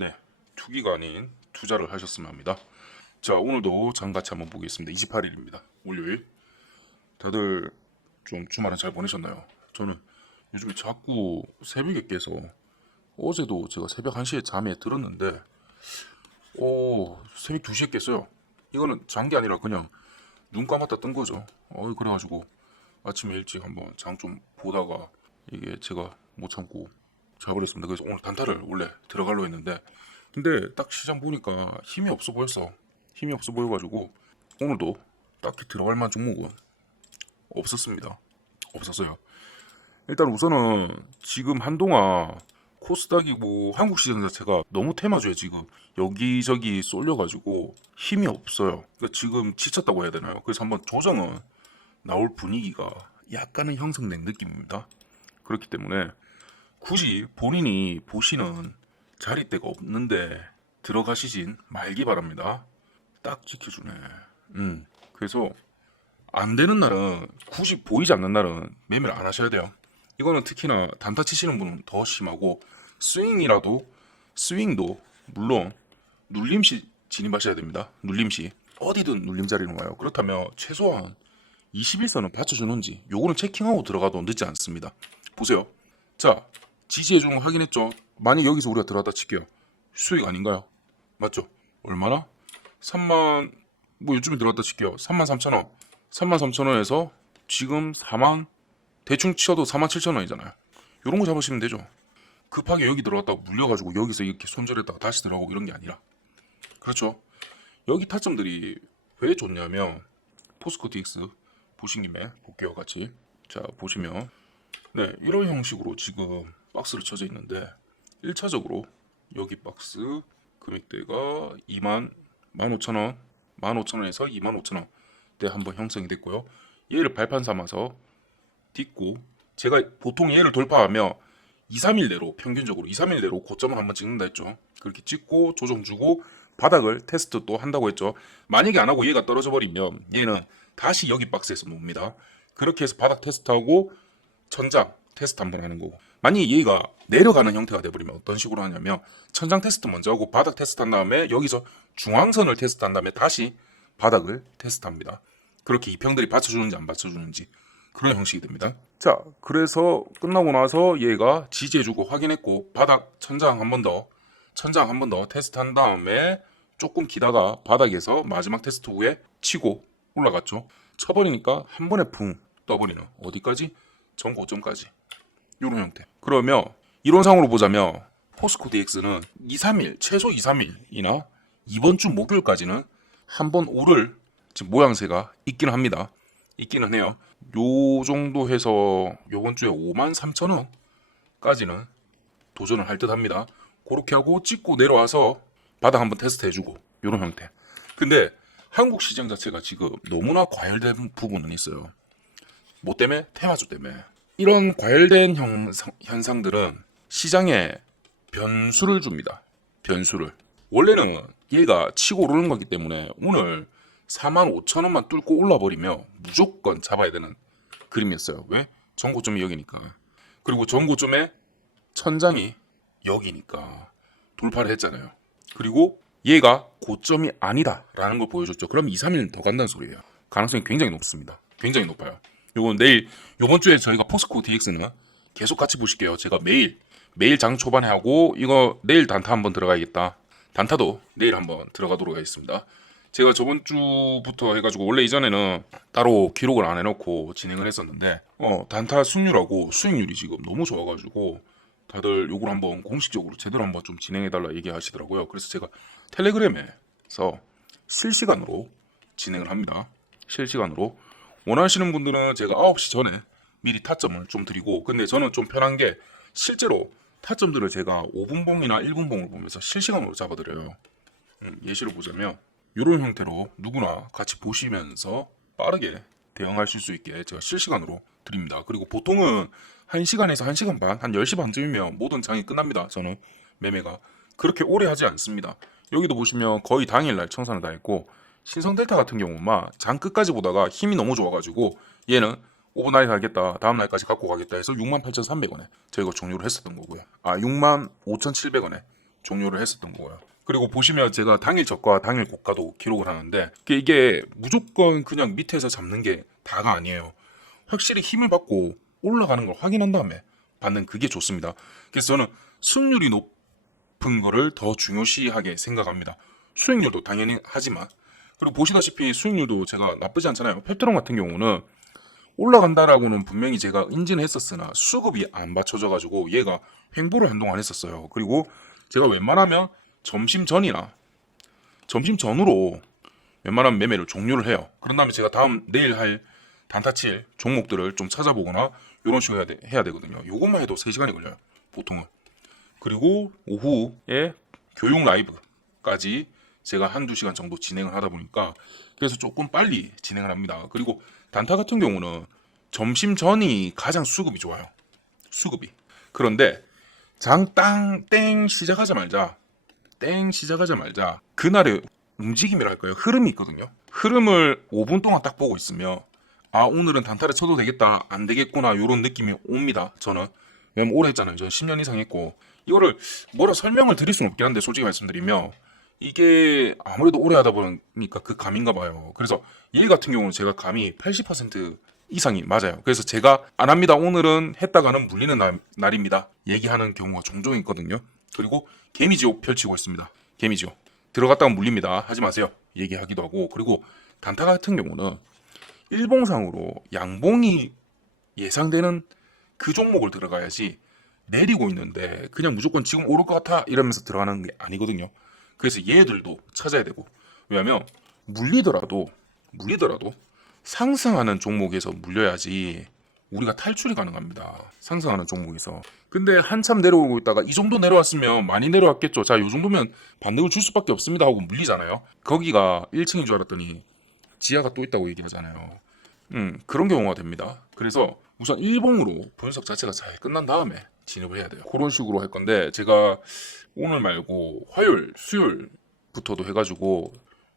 네, 투기가 아닌 투자를 하셨으면 합니다. 자, 오늘도 장 같이 한번 보겠습니다. 28일입니다. 월요일. 다들 좀 주말은 잘 보내셨나요? 저는 요즘에 자꾸 새벽에 깨서 어제도 제가 새벽 1시에 잠에 들었는데 새벽 2시에 깼어요. 이거는 잔 게 아니라 그냥 눈 감았다 뜬 거죠. 그래가지고 아침에 일찍 한번 장 좀 보다가 이게 제가 못 참고 자버렸습니다. 그래서 오늘 단타를 원래 들어가려 했는데 근데 딱 시장 보니까 힘이 없어 보였어. 힘이 없어 보여가지고 오늘도 딱히 들어갈 만한 종목은 없었습니다. 없었어요. 일단 우선은 지금 한동안 코스닥이 뭐 한국 시장 자체가 너무 테마주에 지금 여기저기 쏠려가지고 힘이 없어요. 그러니까 지금 지쳤다고 해야 되나요? 그래서 한번 조정은 나올 분위기가 약간은 형성된 느낌입니다. 그렇기 때문에 굳이 본인이 보시는 자리대가 없는데 들어가시진 말기 바랍니다. 딱 지켜주네. 그래서 안 되는 날은 굳이 보이지 않는 날은 매매를 안 하셔야 돼요. 이거는 특히나 단타 치시는 분은 더 심하고 스윙도 물론 눌림시 진입하셔야 됩니다. 눌림시 어디든 눌림 자리는 와요. 그렇다면 최소한 21선은 받쳐주는지 요거는 체킹하고 들어가도 늦지 않습니다. 보세요. 자, 지지해주는 거 확인했죠? 만약 여기서 우리가 들어갔다 칠게요. 수익 아닌가요? 맞죠? 얼마나? 3만 뭐 요즘에 들어갔다 칠게요. 33,000원 33,000원에서 지금 4만 대충 치어도 47,000원이잖아요. 요런 거 잡으시면 되죠. 급하게 여기 들어갔다가 물려가지고 여기서 이렇게 손절했다가 다시 들어가고 이런 게 아니라. 그렇죠? 여기 타점들이 왜 좋냐면 포스코 DX 보신 김에 볼게요 같이. 자 보시면 네 이런 형식으로 지금 박스로 쳐져 있는데 1차적으로 여기 박스 금액대가 15,000원 15,000원에서 25,000원 때 한번 형성이 됐고요. 얘를 발판 삼아서 딛고 제가 보통 얘를 돌파하며 2, 3일 내로 평균적으로 2, 3일 내로 고점을 한번 찍는다 했죠. 그렇게 찍고 조정 주고 바닥을 테스트 또 한다고 했죠. 만약에 안 하고 얘가 떨어져 버리면 얘는 다시 여기 박스에서 놉니다. 그렇게 해서 바닥 테스트하고 천장 테스트 한번 하는 거고 만약에 얘가 내려가는 형태가 돼버리면 어떤 식으로 하냐면 천장 테스트 먼저 하고 바닥 테스트 한 다음에 여기서 중앙선을 테스트 한 다음에 다시 바닥을 테스트합니다. 그렇게 이평들이 받쳐주는지 안 받쳐주는지 그런 형식이 됩니다. 자, 그래서 끝나고 나서 얘가 지지해주고 확인했고 바닥 천장 한 번 더 테스트한 다음에 조금 기다가 바닥에서 마지막 테스트 후에 치고 올라갔죠. 쳐버리니까 한 번에 붕 떠버리는 어디까지? 전 고점까지 이런 형태. 그러면 이론상으로 보자면 포스코 DX는 2, 3일 최소 2, 3일이나 이번 주 목요일까지는 한번 오를 지금 모양새가 있기는 합니다. 있기는 해요. 요 정도 해서 요번 주에 53,000원까지는 도전을 할 듯 합니다. 그렇게 하고 찍고 내려와서 바닥 한번 테스트 해주고 요런 형태. 근데 한국 시장 자체가 지금 너무나 과열된 부분은 있어요. 뭐 때문에? 테마주 때문에. 이런 과열된 현상들은 시장에 변수를 줍니다. 변수를. 원래는 얘가 치고 오르는 거기 때문에 오늘 45,000원만 뚫고 올라버리면 무조건 잡아야 되는 그림이었어요. 왜? 전고점이 여기니까. 그리고 전고점에 천장이 여기니까 돌파를 했잖아요. 그리고 얘가 고점이 아니다라는 걸 보여줬죠. 그럼 2, 3일 더 간다는 소리예요. 가능성이 굉장히 높습니다. 굉장히 높아요. 요건 내일 요번 주에 저희가 포스코 DX는 계속 같이 보실게요. 제가 매일 장 초반에 하고 이거 내일 단타 한번 들어가야겠다. 단타도 내일 한번 들어가도록 하겠습니다. 제가 저번 주부터 해가지고 원래 이전에는 따로 기록을 안 해놓고 진행을 했었는데 단타 승률하고 수익률이 지금 너무 좋아가지고 다들 요걸 한번 공식적으로 제대로 한번 좀 진행해달라 얘기하시더라고요. 그래서 제가 텔레그램에서 실시간으로 진행을 합니다. 실시간으로 원하시는 분들은 제가 9시 전에 미리 타점을 좀 드리고 근데 저는 좀 편한 게 실제로 타점들을 제가 5분봉이나 1분봉을 보면서 실시간으로 잡아드려요. 예시로 보자면 이런 형태로 누구나 같이 보시면서 빠르게 대응하실 수 있게 제가 실시간으로 드립니다. 그리고 보통은 1시간에서 1시간 반, 한 10시 반쯤이면 모든 장이 끝납니다. 저는 매매가. 그렇게 오래 하지 않습니다. 여기도 보시면 거의 당일날 청산을 다 했고 신성델타 같은 경우만 장 끝까지 보다가 힘이 너무 좋아가지고 얘는 오버나잇 하겠다 다음날까지 갖고 가겠다 해서 68,300원에 저희가 종료를 했었던 거고요. 65,700원에 종료를 했었던 거고요. 그리고 보시면 제가 당일 저가 당일 고가도 기록을 하는데 이게 무조건 그냥 밑에서 잡는 게 다가 아니에요. 확실히 힘을 받고 올라가는 걸 확인한 다음에 받는 그게 좋습니다. 그래서 저는 수익률이 높은 거를 더 중요시하게 생각합니다. 수익률도 당연히 하지만, 그리고 보시다시피 수익률도 제가 나쁘지 않잖아요. 펩트론 같은 경우는 올라간다라고는 분명히 제가 인지는 했었으나 수급이 안 받쳐져가지고 얘가 횡보를 한동안 했었어요. 그리고 제가 웬만하면 점심 전이나 점심 전으로 웬만하면 매매를 종료를 해요. 그런 다음에 제가 내일 할 단타칠 종목들을 좀 찾아보거나 이런 식으로 해야 되거든요. 요것만 해도 3시간이 걸려요, 보통은. 그리고 오후에 교육 라이브까지 제가 한두 시간 정도 진행을 하다 보니까 그래서 조금 빨리 진행을 합니다. 그리고 단타 같은 경우는 점심 전이 가장 수급이 좋아요. 수급이. 그런데 땡 시작하자마자 그날의 움직임이랄까요? 흐름이 있거든요. 흐름을 5분 동안 딱 보고 있으면 아, 오늘은 단타를 쳐도 되겠다, 안 되겠구나, 요런 느낌이 옵니다. 저는. 왜냐면 오래 했잖아요. 저는 10년 이상 했고 이거를 뭐라 설명을 드릴 수는 없긴 한데 솔직히 말씀드리면 이게 아무래도 오래 하다 보니까 그 감인가 봐요. 그래서 얘 같은 경우는 제가 감이 80% 이상이 맞아요. 그래서 제가 안 합니다, 오늘은 했다가는 물리는 날입니다, 얘기하는 경우가 종종 있거든요. 그리고 개미지옥 펼치고 있습니다. 개미지옥 들어갔다가 물립니다, 하지 마세요, 얘기하기도 하고. 그리고 단타 같은 경우는 일봉상으로 양봉이 예상되는 그 종목을 들어가야지 내리고 있는데 그냥 무조건 지금 오를 것 같아 이러면서 들어가는 게 아니거든요. 그래서 얘들도 찾아야 되고, 왜냐면 물리더라도 상승하는 종목에서 물려야지 우리가 탈출이 가능합니다. 상승하는 종목에서. 근데 한참 내려오고 있다가 이 정도 내려왔으면 많이 내려왔겠죠. 자, 이 정도면 반등을 줄 수밖에 없습니다 하고 물리잖아요. 거기가 1층인 줄 알았더니 지하가 또 있다고 얘기하잖아요. 그런 경우가 됩니다. 그래서 우선 일봉으로 분석 자체가 잘 끝난 다음에 진입을 해야 돼요. 그런 식으로 할 건데 제가 오늘 말고 화요일, 수요일부터도 해가지고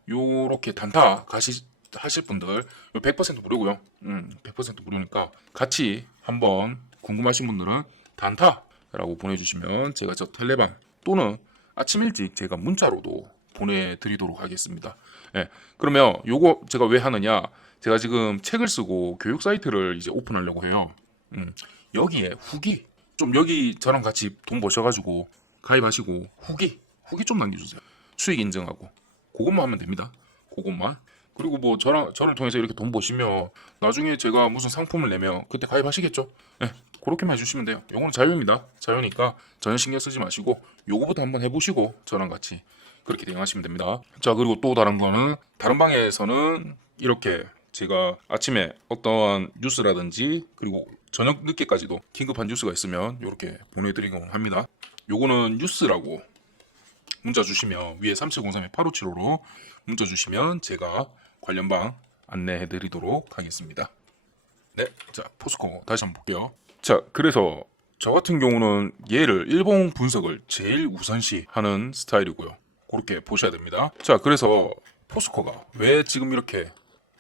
요렇게 단타 하실 분들 100% 무료고요. 100% 무료니까 같이 한번 궁금하신 분들은 단타라고 보내주시면 제가 저 텔레방 또는 아침 일찍 제가 문자로도 보내드리도록 하겠습니다. 예, 그러면 요거 제가 왜 하느냐, 제가 지금 책을 쓰고 교육 사이트를 이제 오픈하려고 해요. 여기에 후기 좀, 여기 저랑 같이 돈 버셔가지고 가입하시고 후기 좀 남겨주세요. 수익 인증하고 그것만 하면 됩니다. 그것만. 그리고 뭐 저를 통해서 이렇게 돈 버시면 나중에 제가 무슨 상품을 내면 그때 가입하시겠죠. 네, 그렇게만 해주시면 돼요. 요거는 자유입니다. 자유니까 전혀 신경 쓰지 마시고 요거부터 한번 해보시고 저랑 같이 그렇게 대응하시면 됩니다. 자, 그리고 또 다른 거는 다른 방에서는 이렇게 제가 아침에 어떠한 뉴스라든지 그리고 저녁 늦게까지도 긴급한 뉴스가 있으면 이렇게 보내드리곤 합니다. 요거는 뉴스라고 문자 주시면 위에 3703-8575로 문자 주시면 제가 관련 방 안내해 드리도록 하겠습니다. 네, 자, 포스코 다시 한번 볼게요. 자, 그래서 저 같은 경우는 얘를 일봉 분석을 제일 우선시 하는 스타일이고요. 그렇게 보셔야 됩니다. 자, 그래서 포스코가 왜 지금 이렇게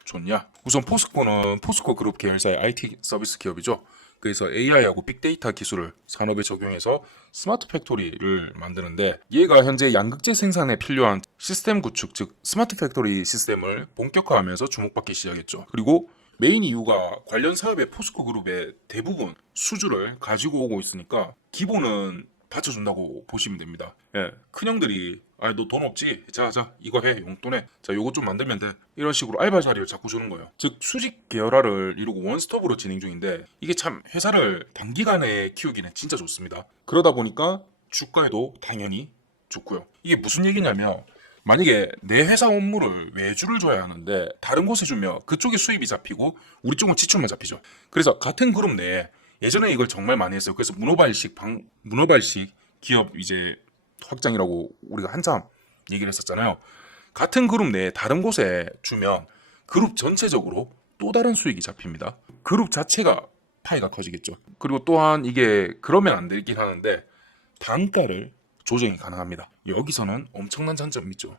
좋냐? 우선 포스코는 포스코 그룹 계열사의 IT 서비스 기업이죠. 그래서 AI하고 빅데이터 기술을 산업에 적용해서 스마트 팩토리를 만드는데, 얘가 현재 양극재 생산에 필요한 시스템 구축, 즉 스마트 팩토리 시스템을 본격화하면서 주목받기 시작했죠. 그리고 메인 이유가 관련 사업의 포스코 그룹의 대부분 수주를 가지고 오고 있으니까 기본은 받쳐준다고 보시면 됩니다. 예, 큰형들이 너 돈 없지? 자 이거 해, 용돈에. 자, 요거 좀 만들면 돼. 이런 식으로 알바 자리를 자꾸 주는 거예요. 즉 수직 계열화를 이루고 원스톱으로 진행 중인데 이게 참 회사를 단기간에 키우기는 진짜 좋습니다. 그러다 보니까 주가에도 당연히 좋고요. 이게 무슨 얘기냐면 만약에 내 회사 업무를 외주를 줘야 하는데 다른 곳에 주면 그쪽에 수입이 잡히고 우리 쪽은 지출만 잡히죠. 그래서 같은 그룹 내에 예전에 이걸 정말 많이 했어요. 그래서 문어발식 기업 이제 확장이라고 우리가 한참 얘기를 했었잖아요. 같은 그룹 내에 다른 곳에 주면 그룹 전체적으로 또 다른 수익이 잡힙니다. 그룹 자체가 파이가 커지겠죠. 그리고 또한 이게 그러면 안 되긴 하는데 단가를 조정이 가능합니다. 여기서는 엄청난 장점이 있죠.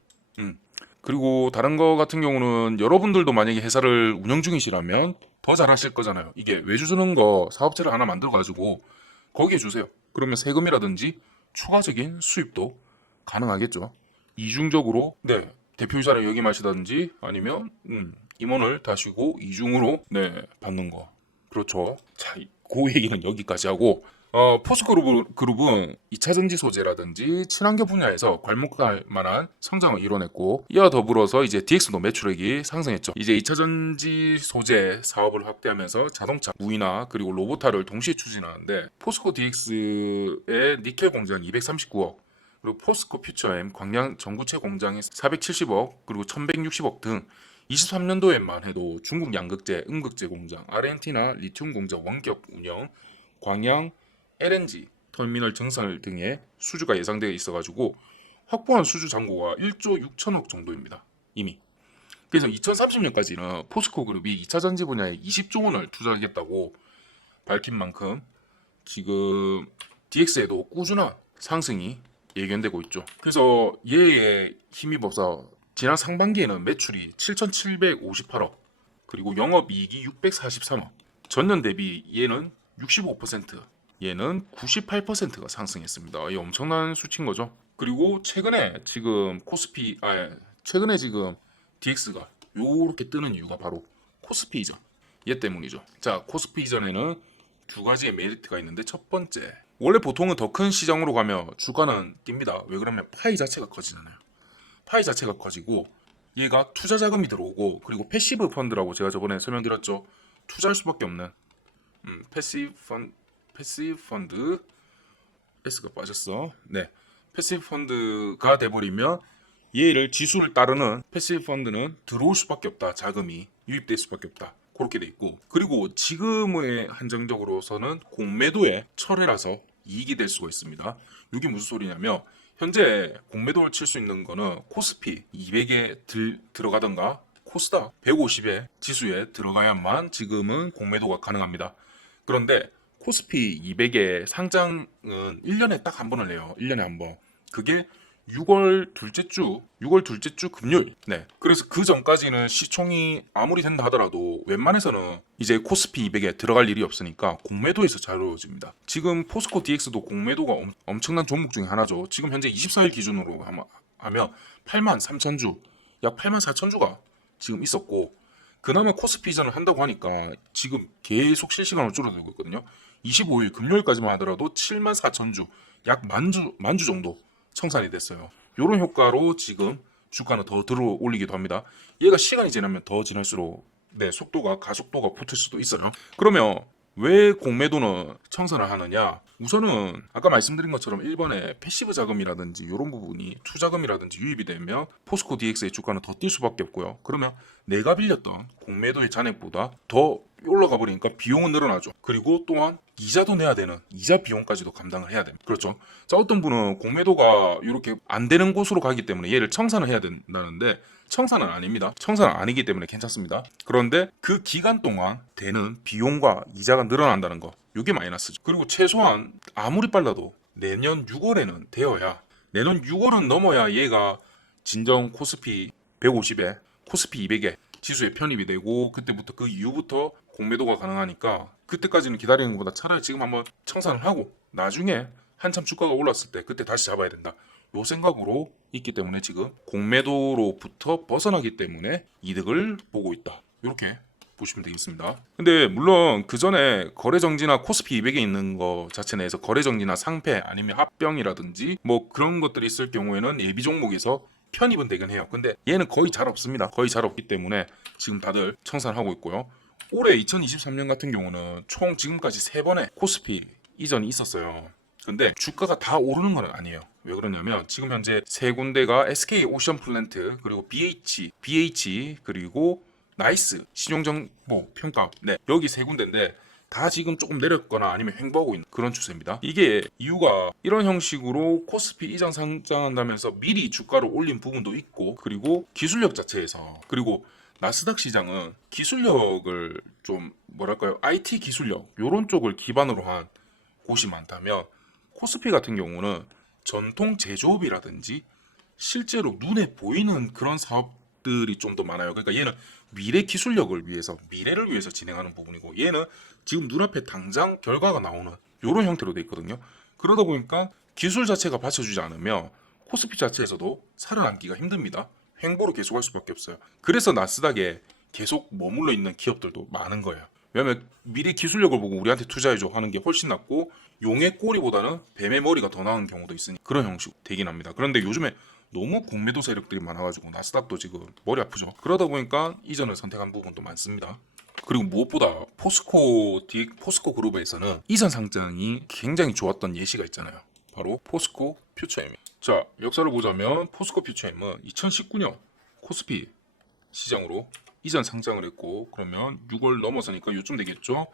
그리고 다른 거 같은 경우는 여러분들도 만약에 회사를 운영 중이시라면 더 잘하실 거잖아요. 이게 외주 주는 거 사업체를 하나 만들어 가지고 거기에 주세요. 그러면 세금이라든지 추가적인 수입도 가능하겠죠. 이중적으로 네 대표이사를 역임하시든지 아니면 임원을 다시고 이중으로 네 받는 거 그렇죠. 자, 그 얘기는 여기까지 하고 포스그룹은 2차 전지 소재라든지 친환경 분야에서 괄목할 만한 성장을 이뤄냈고 이와 더불어서 이제 DX도 매출액이 상승했죠. 이제 2차 전지 소재 사업을 확대하면서 자동차, 무인화 그리고 로보타를 동시에 추진하는데 포스코 DX의 니켈 공장 239억 그리고 포스코 퓨처엠 광양 전구체 공장이 470억 그리고 1160억 등 23년도에만 해도 중국 양극재, 음극재 공장, 아르헨티나 리튬 공장 원격 운영, 광양 LNG 터미널 증설 등의 수주가 예상되어 있어가지고 확보한 수주 잔고가 1조 6천억 정도입니다. 이미. 그래서 2030년까지는 포스코 그룹이 2차 전지 분야에 20조 원을 투자하겠다고 밝힌 만큼 지금 DX에도 꾸준한 상승이 예견되고 있죠. 그래서 얘에 힘입어서 지난 상반기에는 매출이 7,758억 그리고 영업이익이 643억 전년 대비 얘는 65% 얘는 98%가 상승했습니다. 이 엄청난 수치인 거죠. 그리고 최근에 지금 최근에 지금 DX가 요렇게 뜨는 이유가 바로 코스피 이전 얘 때문이죠. 자, 코스피 이전에는 두 가지의 메리트가 있는데 첫 번째 원래 보통은 더 큰 시장으로 가면 주가는 뜁니다. 왜 그러면 파이 자체가 커지잖아요. 파이 자체가 커지고 얘가 투자 자금이 들어오고 그리고 패시브 펀드라고 제가 저번에 설명드렸죠. 투자할 수밖에 없는 패시브 펀드 S가 빠졌어. 네, 패시브 펀드가 돼버리면 얘를 지수를 따르는 패시브 펀드는 들어올 수밖에 없다. 자금이 유입될 수밖에 없다. 그렇게 돼 있고 그리고 지금의 한정적으로서는 공매도의 철회라서 이익이 될 수가 있습니다. 이게 무슨 소리냐면 현재 공매도를 칠 수 있는 거는 코스피 200에 들어가던가 코스닥 150에 지수에 들어가야만 지금은 공매도가 가능합니다. 그런데 코스피 200의 상장은 1년에 딱 한 번을 해요. 1년에 한 번. 그게 6월 둘째 주 금요일. 네. 그래서 그 전까지는 시총이 아무리 된다 하더라도 웬만해서는 이제 코스피 200에 들어갈 일이 없으니까 공매도에서 자유로워집니다. 지금 포스코 DX도 공매도가 엄청난 종목 중에 하나죠. 지금 현재 24일 기준으로 하면 8만 3천 주, 약 8만 4천 주가 지금 있었고 그나마 코스피 이전을 한다고 하니까 지금 계속 실시간으로 줄어들고 있거든요. 25일 금요일까지만 하더라도 7만 4천 주, 약 만주 정도 청산이 됐어요. 이런 효과로 지금 주가는 더 들어 올리기도 합니다. 얘가 시간이 지나면 더 지날수록 가속도가 붙을 수도 있어요. 그러면 왜 공매도는 청산을 하느냐? 우선은 아까 말씀드린 것처럼 1번에 패시브 자금이라든지 이런 부분이 투자금이라든지 유입이 되면 포스코 DX의 주가는 더 뛸 수밖에 없고요. 그러면 내가 빌렸던 공매도의 잔액보다 더 올라가 버리니까 비용은 늘어나죠. 그리고 또한 이자도 내야 되는 이자 비용까지도 감당을 해야 됩니다. 그렇죠. 자, 어떤 분은 공매도가 이렇게 안 되는 곳으로 가기 때문에 얘를 청산을 해야 된다는데 청산은 아닙니다. 청산은 아니기 때문에 괜찮습니다. 그런데 그 기간 동안 되는 비용과 이자가 늘어난다는 거 이게 마이너스죠. 그리고 최소한 아무리 빨라도 내년 6월에는 되어야 내년 6월은 넘어야 얘가 진정 코스피 150에 코스피 200에 지수에 편입이 되고 그때부터 그 이후부터 공매도가 가능하니까 그때까지는 기다리는 것보다 차라리 지금 한번 청산을 하고 나중에 한참 주가가 올랐을 때 그때 다시 잡아야 된다. 요 생각으로 있기 때문에 지금 공매도로부터 벗어나기 때문에 이득을 보고 있다. 이렇게 보시면 되겠습니다. 근데 물론 그 전에 거래정지나 코스피 200에 있는 거 자체 내에서 거래정지나 상패 아니면 합병이라든지 뭐 그런 것들이 있을 경우에는 예비 종목에서 편입은 되긴 해요. 근데 얘는 거의 잘 없습니다. 거의 잘 없기 때문에 지금 다들 청산하고 있고요. 올해 2023년 같은 경우는 총 지금까지 3번의 코스피 이전이 있었어요. 근데 주가가 다 오르는 건 아니에요. 왜 그러냐면 지금 현재 3군데가 SK 오션 플랜트 그리고 BH 그리고 나이스 신용정보 평가 여기 3군데인데 다 지금 조금 내렸거나 아니면 횡보하고 있는 그런 추세입니다. 이게 이유가 이런 형식으로 코스피 이전 상장한다면서 미리 주가를 올린 부분도 있고 그리고 기술력 자체에서 그리고 나스닥 시장은 기술력을 좀 IT 기술력 이런 쪽을 기반으로 한 곳이 많다면 코스피 같은 경우는 전통 제조업이라든지 실제로 눈에 보이는 그런 사업들이 좀 더 많아요. 그러니까 얘는 미래 기술력을 위해서 미래를 위해서 진행하는 부분이고 얘는 지금 눈앞에 당장 결과가 나오는 이런 형태로 돼 있거든요. 그러다 보니까 기술 자체가 받쳐주지 않으면 코스피 자체에서도 살아남기가 힘듭니다. 횡보로 계속할 수밖에 없어요. 그래서 나스닥에 계속 머물러 있는 기업들도 많은 거예요. 왜냐면 미리 기술력을 보고 우리한테 투자해줘 하는 게 훨씬 낫고 용의 꼬리보다는 뱀의 머리가 더 나은 경우도 있으니 그런 형식 되긴 합니다. 그런데 요즘에 너무 공매도 세력들이 많아가지고 나스닥도 지금 머리 아프죠. 그러다 보니까 이전을 선택한 부분도 많습니다. 그리고 무엇보다 포스코 그룹에서는 이전 상장이 굉장히 좋았던 예시가 있잖아요. 바로 포스코 퓨처엠. 자, 역사를 보자면 포스코 퓨처엠은 2019년 코스피 시장으로 이전 상장을 했고, 그러면 6월 넘어서니까 요쯤 되겠죠.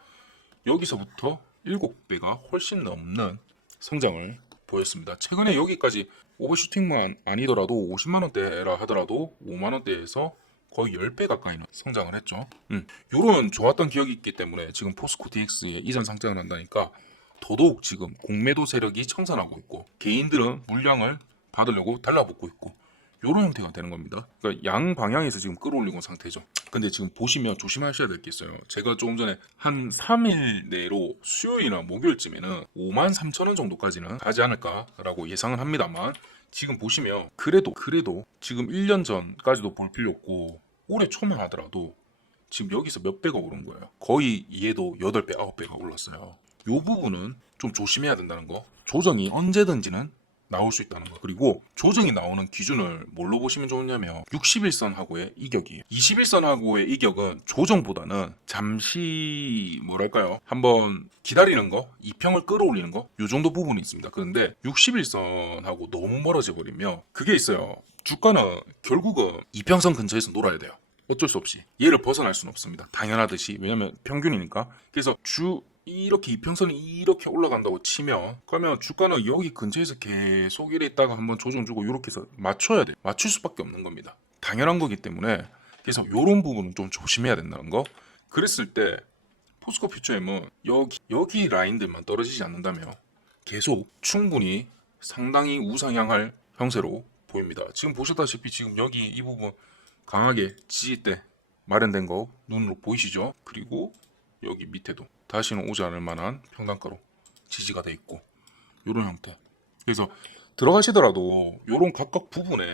여기서부터 7배가 훨씬 넘는 성장을 보였습니다. 최근에 여기까지 오버슈팅만 아니더라도 50만 원대라 하더라도 5만 원대에서 거의 10배 가까이는 성장을 했죠. 요런 좋았던 기억이 있기 때문에 지금 포스코 DX에 이전 상장을 한다니까 더더욱 지금 공매도 세력이 청산하고 있고 개인들은 물량을 받으려고 달라붙고 있고 요런 형태가 되는 겁니다. 그러니까 양 방향에서 지금 끌어올리고 있는 상태죠. 근데 지금 보시면 조심하셔야 될 게 있어요. 제가 조금 전에 한 3일 내로 수요일이나 목요일쯤에는 53,000원 정도까지는 가지 않을까라고 예상을 합니다만 지금 보시면 그래도 지금 1년 전까지도 볼 필요 없고 올해 초만 하더라도 지금 여기서 몇 배가 오른 거예요. 거의 얘도 8배, 9배가 올랐어요. 요 부분은 좀 조심해야 된다는 거. 조정이 언제든지는 나올 수 있다는 거. 그리고 조정이 나오는 기준을 뭘로 보시면 좋냐면 61선하고의 이격이에요. 21선하고의 이격은 조정보다는 잠시 뭐랄까요? 한번 기다리는 거, 이평을 끌어올리는 거, 요 정도 부분이 있습니다. 그런데 61선하고 너무 멀어져 버리면 그게 있어요. 주가는 결국은 이평선 근처에서 놀아야 돼요. 어쩔 수 없이 얘를 벗어날 수는 없습니다. 당연하듯이. 왜냐면 평균이니까. 그래서 이렇게 이평선이 이렇게 올라간다고 치면 그러면 주가는 여기 근처에서 계속 이래 있다가 한번 조정 주고 이렇게 해서 맞춰야 돼. 맞출 수밖에 없는 겁니다. 당연한 거기 때문에 그래서 이런 부분은 좀 조심해야 된다는 거. 그랬을 때 포스코 퓨처엠은 여기 라인들만 떨어지지 않는다면 계속 충분히 상당히 우상향할 형세로 보입니다. 지금 보셨다시피 지금 여기 이 부분 강하게 지지대 마련된 거 눈으로 보이시죠? 그리고 여기 밑에도 다시는 오지 않을 만한 평단가로 지지가 돼 있고 요런 형태. 그래서 들어가시더라도 요런 각각 부분에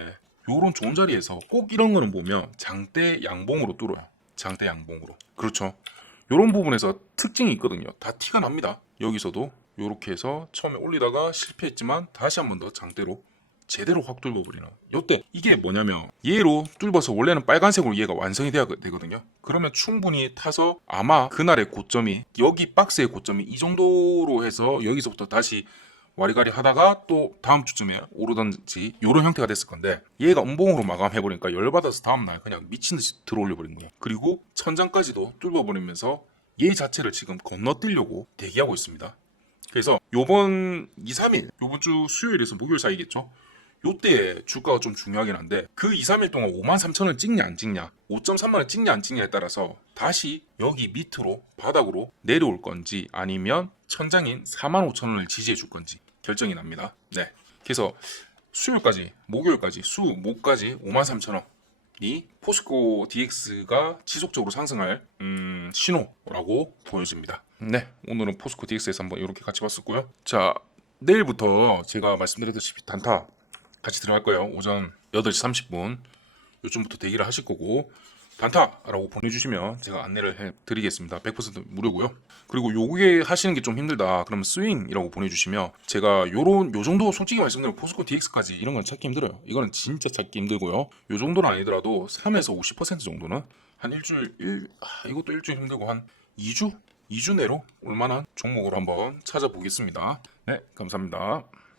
요런 좋은 자리에서 꼭 이런 거는 보면 장대 양봉으로 뚫어요. 장대 양봉으로. 그렇죠. 요런 부분에서 특징이 있거든요. 다 티가 납니다. 여기서도 요렇게 해서 처음에 올리다가 실패했지만 다시 한 번 더 장대로 제대로 확 뚫어버리는. 요때 이게 뭐냐면 얘로 뚫어서 원래는 빨간색으로 얘가 완성이 돼야 되거든요. 그러면 충분히 타서 아마 그날의 고점이 여기 박스의 고점이 이 정도로 해서 여기서부터 다시 와리가리 하다가 또 다음 주쯤에 오르던지 요런 형태가 됐을 건데 얘가 음봉으로 마감해버리니까 열받아서 다음날 그냥 미친듯이 들어올려버린 거예요. 그리고 천장까지도 뚫어버리면서 얘 자체를 지금 건너뛰려고 대기하고 있습니다. 그래서 요번 2, 3일 요번 주 수요일에서 목요일 사이겠죠. 요때 주가가 좀 중요하긴 한데 그 2, 3일 동안 53,000원 찍냐 안 찍냐 5.3만원 찍냐 안 찍냐에 따라서 다시 여기 밑으로 바닥으로 내려올 건지 아니면 천장인 45,000원을 지지해 줄 건지 결정이 납니다. 네, 그래서 수요일까지 목요일까지 목까지 53,000원이 포스코 DX가 지속적으로 상승할 신호라고 보여집니다. 네, 오늘은 포스코 DX에서 한번 이렇게 같이 봤었고요. 자, 내일부터 제가 말씀드렸듯이 단타 같이 들어갈 거예요. 오전 8시 30분 요즘부터 대기를 하실 거고 단타라고 보내주시면 제가 안내를 해드리겠습니다. 100% 무료고요. 그리고 요게 하시는 게 좀 힘들다 그러면 스윙이라고 보내주시면 제가 요 정도 솔직히 말씀드리면 포스코 DX까지 이런 건 찾기 힘들어요. 이거는 진짜 찾기 힘들고요. 요 정도는 아니더라도 3에서 50% 정도는 한 이것도 일주일 힘들고 한 2주 내로 올만한 종목으로 한번 찾아보겠습니다. 네, 감사합니다.